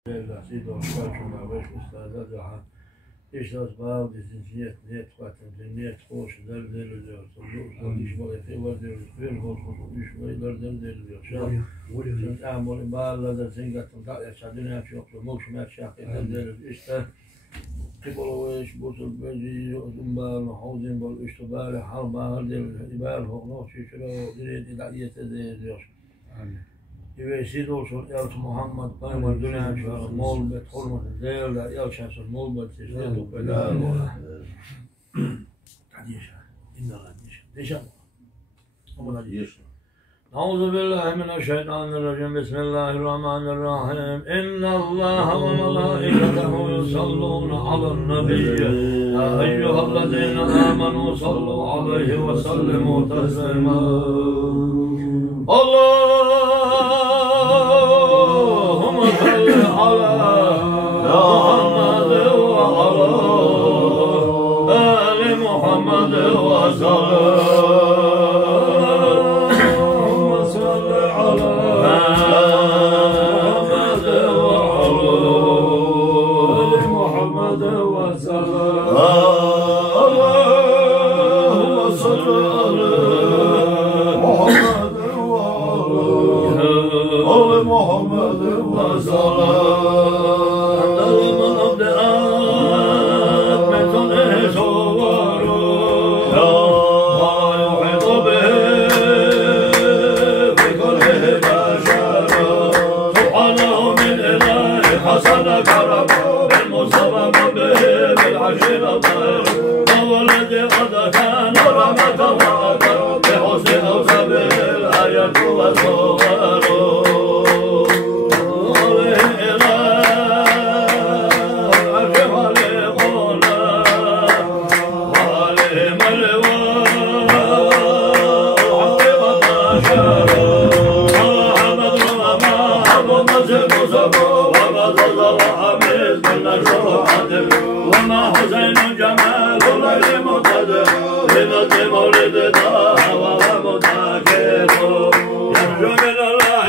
Sido šalčuna veškosta zadaha, išta zbav, dizinjiet, niet kvatem, niet hoş, derdeliliyor. Konuşmalı fevar diyoruz, bir olsun, konuşmayı derdeliliyor. Sen amolun bağlarda sen gatın da yaşadığın hep yoktu, mokşum hep şahit derdeliliyor. İşte Kiboloviş, Busul, Bezi, Zumbal, Havzin, Bol, İştibali, Halbağır derdeliliyor. İbal, Hoğnoş, Şükür, Diriyet, İlahiyete derdeliliyor. Siz olsun, Yavuz Muhammed, Paymar, Dünya Çağrı, Molbet, Hormat, Değerler, Yavşansın, Molbet, Sizde, Topedar, Ola. Hadi yaşa, İnnallah yaşa, yaşa. Hadi yaşa. Nauzu billahi mineşşeytanirracim, bismillahirrahmanirrahim. İnnallâhe ve melâiketehu yusallûne alen-nebiyye. Ya eyyühellezîne âmenû sallu aleyhi ve sellemû teslîmâ. Allahümme salli ala Muhammed ve ala Ali Muhammed ve Allahümme salli ala Muhammed ve ala Ali Muhammed ve Allahümme salli ala Muhammed ve salam. Darıman abdeat meton eşovaru. Ya yuhidu bihi fi kulli başara. Subhanahu min ilahi hasana karamu. Bil Mustafa bihi bil aşir adayr. Mevlidi adakan rahmeten ve adar. Bi husni evzabil ayatu ve suvaru. وما حسين جمال غير مقتدر لنت مولد طه وهو متاكد يرجو من الله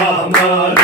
Rahman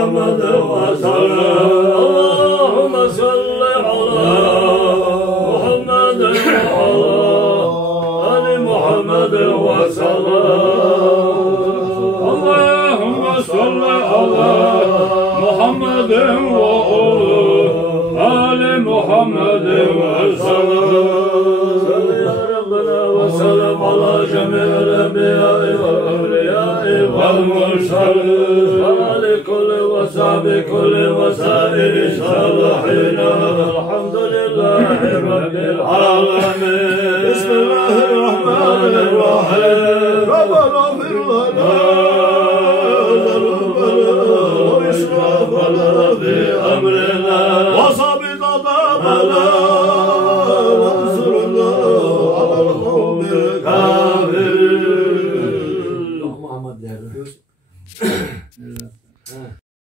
محمد وسلم اللهم صل على محمد وعلى آل محمد وسلم اللهم صل على محمد وعلى آل محمد وسلم يا ربنا وسلم على جميع الأنبياء والأولياء والمرسلين وعلى كل وصحب كل وسائر الصالحين الحمد لله رب العالمين بسم الله الرحمن الرحيم ربنا اغفر لنا